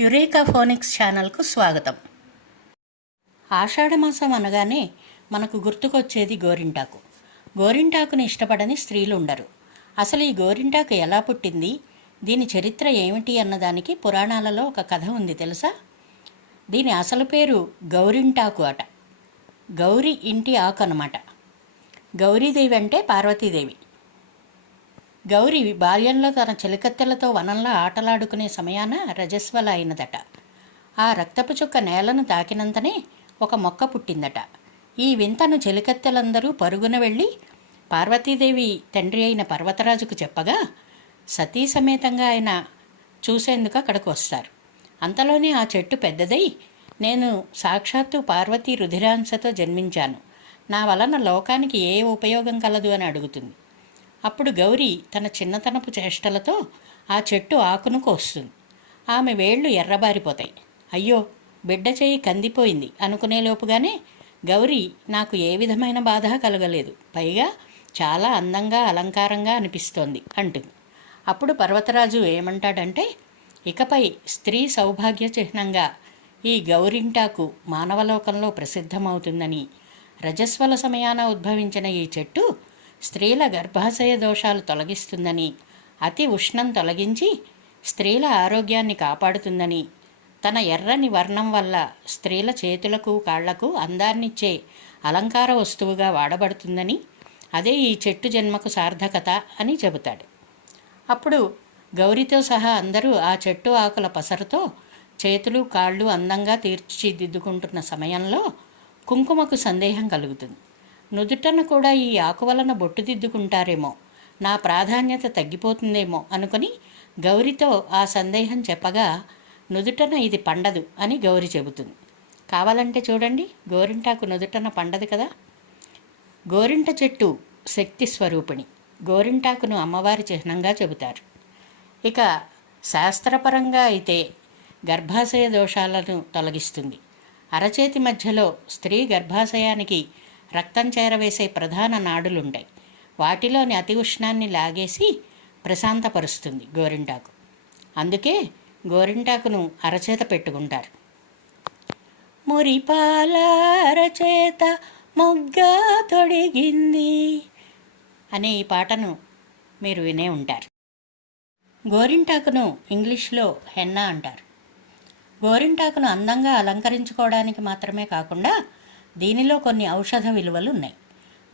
Eureka phonics ఛానల్కు స్వాగతం. ఆషాఢమాసం అనగానే మనకు గుర్తుకొచ్చేది గోరింటాకు. గోరింటాకుని ఇష్టపడని స్త్రీలు ఉండరు. అసలు ఈ గోరింటాకు ఎలా పుట్టింది? దీని చరిత్ర ఏమిటి అన్నదానికి పురాణాలలో ఒక కథ ఉంది తెలుసా? దీని అసలు పేరు గౌరింటాకు అట. గౌరి ఇంటి ఆకు అనమాట గౌరీదేవి అంటే పార్వతీదేవి. గౌరి బాల్యంలో తన చెలికత్తెలతో వనంలో ఆటలాడుకునే సమయాన రజస్వల అయినదట ఆ రక్తపు చుక్క నేలను తాకినంతనే ఒక మొక్క పుట్టిందట. ఈ వింతను చెలికత్తెలందరూ పరుగున వెళ్ళి పార్వతీదేవి తండ్రి అయిన పర్వతరాజుకు చెప్పగా సతీ సమేతంగా ఆయన చూసేందుకు అక్కడికి వస్తారు. అంతలోనే ఆ చెట్టు పెద్దదై నేను సాక్షాత్తు పార్వతీ రుధిరాంశతో జన్మించాను. నా వలన లోకానికి ఏ ఉపయోగం కలదు అని అడుగుతుంది. అప్పుడు గౌరి తన చిన్నతనపు చేష్టలతో ఆ చెట్టు ఆకును కోస్తుంది ఆమె వేళ్ళు ఎర్రబారిపోతాయి. అయ్యో బిడ్డ చేయి కందిపోయింది అనుకునేలోపుగానే గౌరి నాకు ఏ విధమైన బాధ కలగలేదు. పైగా చాలా అందంగా అలంకారంగా అనిపిస్తోంది అంటుంది. అప్పుడు పర్వతరాజు ఏమంటాడంటే ఇకపై స్త్రీ సౌభాగ్య చిహ్నంగా ఈ గౌరింటాకు మానవలోకంలో ప్రసిద్ధమవుతుందని రజస్వల సమయాన ఉద్భవించిన ఈ చెట్టు స్త్రీల గర్భాశయ దోషాలు తొలగిస్తుందని అతి ఉష్ణం తొలగించి స్త్రీల ఆరోగ్యాన్ని కాపాడుతుందని తన ఎర్రని వర్ణం వల్ల స్త్రీల చేతులకు కాళ్ళకు అందాన్నిచ్చే అలంకార వస్తువుగా వాడబడుతుందని అదే ఈ చెట్టు జన్మకు సార్థకత అని చెబుతాడు. అప్పుడు గౌరితో సహా అందరూ ఆ చెట్టు ఆకుల పసరుతో చేతులు కాళ్ళు అందంగా తీర్చిదిద్దుకుంటున్న సమయంలో కుంకుమకు సందేహం కలుగుతుంది. నుదుటను కూడా ఈ ఆకు వలన బొట్టుదిద్దుకుంటారేమో నా ప్రాధాన్యత తగ్గిపోతుందేమో అనుకుని గౌరితో ఆ సందేహం చెప్పగా నుదుటన ఇది పండదు అని గౌరి చెబుతుంది. కావాలంటే చూడండి గోరింటాకు నుదుటన పండదు కదా? గోరింట చెట్టు శక్తి స్వరూపిణి. గోరింటాకును అమ్మవారి చిహ్నంగా చెబుతారు. ఇక శాస్త్రపరంగా అయితే గర్భాశయ దోషాలను తొలగిస్తుంది. అరచేతి మధ్యలో స్త్రీ గర్భాశయానికి రక్తం చేరవేసే ప్రధాన నాడులుంటాయి వాటిలోని అతి ఉష్ణాన్ని లాగేసి ప్రశాంతపరుస్తుంది గోరింటాకు. అందుకే గోరింటాకును అరచేత పెట్టుకుంటారు. మురిపాల అరచేత మొగ్గ తొడిగింది అనే ఈ పాటను మీరు వినే ఉంటారు. గోరింటాకును ఇంగ్లీష్లో హెన్నా అంటారు. గోరింటాకును అందంగా అలంకరించుకోవడానికి మాత్రమే కాకుండా దీనిలో కొన్ని ఔషధ విలువలు ఉన్నాయి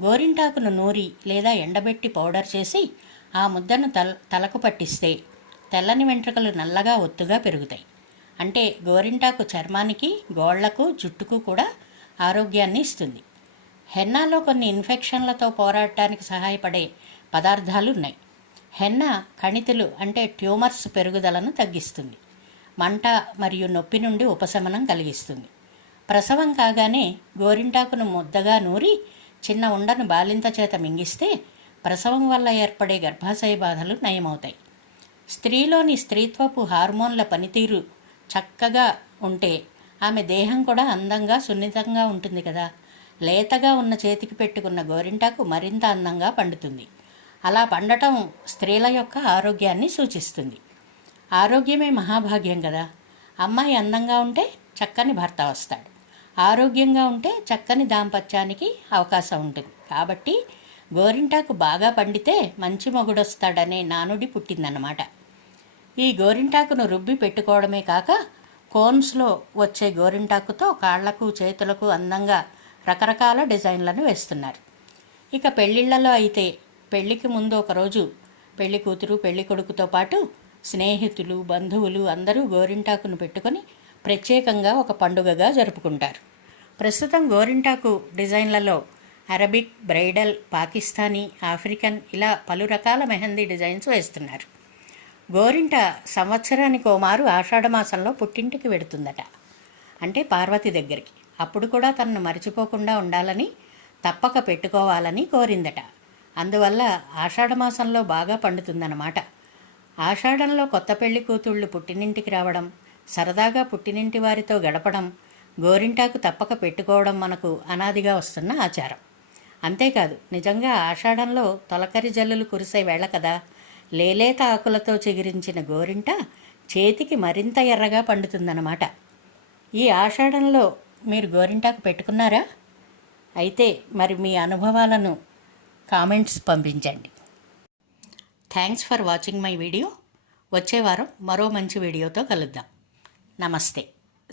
గోరింటాకును నూరి లేదా ఎండబెట్టి పౌడర్ చేసి ఆ ముద్దను తల తలకు పట్టిస్తే తెల్లని వెంట్రుకలు నల్లగా ఒత్తుగా పెరుగుతాయి. అంటే గోరింటాకు చర్మానికి గోళ్ళకు జుట్టుకు కూడా ఆరోగ్యాన్ని ఇస్తుంది. హెన్నాలో కొన్ని ఇన్ఫెక్షన్లతో పోరాడటానికి సహాయపడే పదార్థాలు ఉన్నాయి హెన్నా కణితులు అంటే ట్యూమర్స్ పెరుగుదలను తగ్గిస్తుంది. మంట మరియు నొప్పి నుండి ఉపశమనం కలిగిస్తుంది. ప్రసవం కాగానే గోరింటాకును ముద్దగా నూరి చిన్న ఉండను బాలింత చేత మింగిస్తే ప్రసవం వల్ల ఏర్పడే గర్భాశయ బాధలు నయమవుతాయి. స్త్రీలోని స్త్రీత్వపు హార్మోన్ల పనితీరు చక్కగా ఉంటే ఆమె దేహం కూడా అందంగా సున్నితంగా ఉంటుంది కదా. లేతగా ఉన్న చేతికి పెట్టుకున్న గోరింటాకు మరింత అందంగా పండుతుంది. అలా పండటం స్త్రీల యొక్క ఆరోగ్యాన్ని సూచిస్తుంది. ఆరోగ్యమే మహాభాగ్యం కదా. అమ్మాయి అందంగా ఉంటే చక్కని భర్త వస్తాడు. ఆరోగ్యంగా ఉంటే చక్కని దాంపత్యానికి అవకాశం ఉంటుంది. కాబట్టి గోరింటాకు బాగా పండితే మంచి మొగుడొస్తాడనే నానుడి పుట్టిందన్నమాట. ఈ గోరింటాకును రుబ్బి పెట్టుకోవడమే కాక కోన్స్లో వచ్చే గోరింటాకుతో కాళ్ళకు చేతులకు అందంగా రకరకాల డిజైన్లను వేస్తున్నారు. ఇక పెళ్ళిళ్ళలో అయితే పెళ్ళికి ముందు ఒకరోజు పెళ్ళి కూతురు పెళ్ళి కొడుకుతో పాటు స్నేహితులు బంధువులు అందరూ గోరింటాకును పెట్టుకొని ప్రత్యేకంగా ఒక పండుగగా జరుపుకుంటారు. ప్రస్తుతం గోరింటాకు డిజైన్లలో అరబిక్ బ్రైడల్ పాకిస్తానీ ఆఫ్రికన్ ఇలా పలు రకాల మెహందీ డిజైన్స్ వేస్తున్నారు. గోరింట సంవత్సరానికి ఓమారు ఆషాఢ మాసంలో పుట్టింటికి వెడుతుందట. అంటే పార్వతి దగ్గరికి. అప్పుడు కూడా తనను మర్చిపోకుండా ఉండాలని తప్పక పెట్టుకోవాలని కోరిందట. అందువల్ల ఆషాఢమాసంలో బాగా పండుతుందన్నమాట. ఆషాఢంలో కొత్త పెళ్ళి కూతుళ్ళు పుట్టినింటికి రావడం సరదాగా పుట్టినింటి వారితో గడపడం గోరింటాకు తప్పక పెట్టుకోవడం మనకు అనాదిగా వస్తున్న ఆచారం. అంతేకాదు నిజంగా ఆషాఢంలో తొలకరి జల్లులు కురిసే వేళ కదా. లేలేత ఆకులతో చిగురించిన గోరింట చేతికి మరింత ఎర్రగా పండుతుందన్నమాట. ఈ ఆషాఢంలో మీరు గోరింటాకు పెట్టుకున్నారా? అయితే మరి మీ అనుభవాలను కామెంట్స్ పంపించండి. Thanks for watching my video. వచ్చే వారం మరో మంచి వీడియోతో కలుద్దాం. నమస్తే.